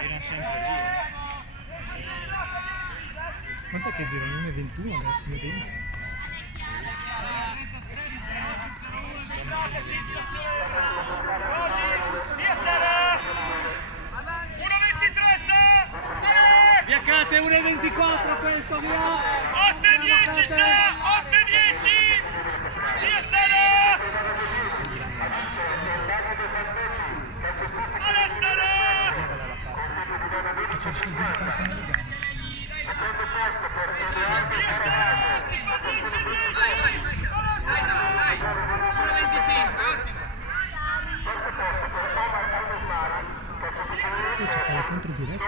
Girano sempre lì. Quant'è che girano? 1,21 adesso? 1,20? Viacate 1,24 questo, via! 8,10 sta! 8,10! Via Sara! Alla Sara! C'è sceso un campo nel gambo. Via Sara! Si fa 10! Dai, 1,25, ottimo. E ci fa la controdiretta.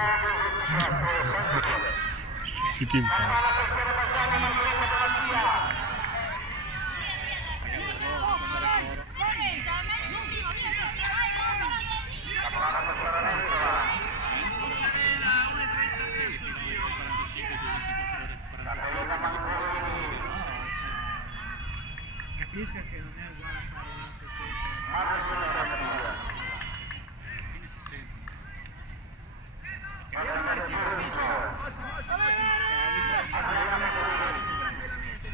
Si ti impara. Capisca che non è uguale a fare un altro tempo.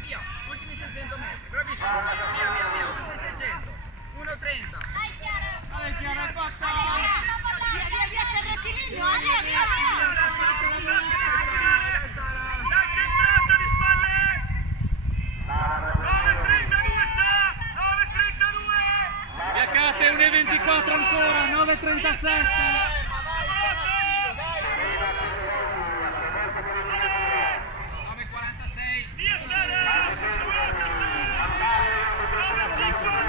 Via, ultimi 600 metri, bravissimo, via, ultimi 600, 1,30. Dai Chiara, è fatta! Via, c'è il rettilineo, via! Dai, centrata di spalle! 9,32 sta! 9,32! Viacate 1,24 ancora, 9,37. Via Sara! 90.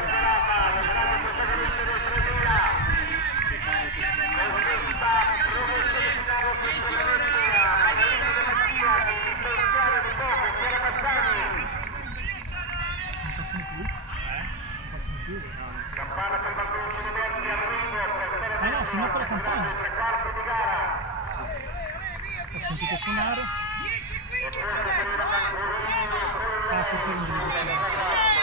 No, si mette la campana. Ho sentito suonare. Forse non devo dire.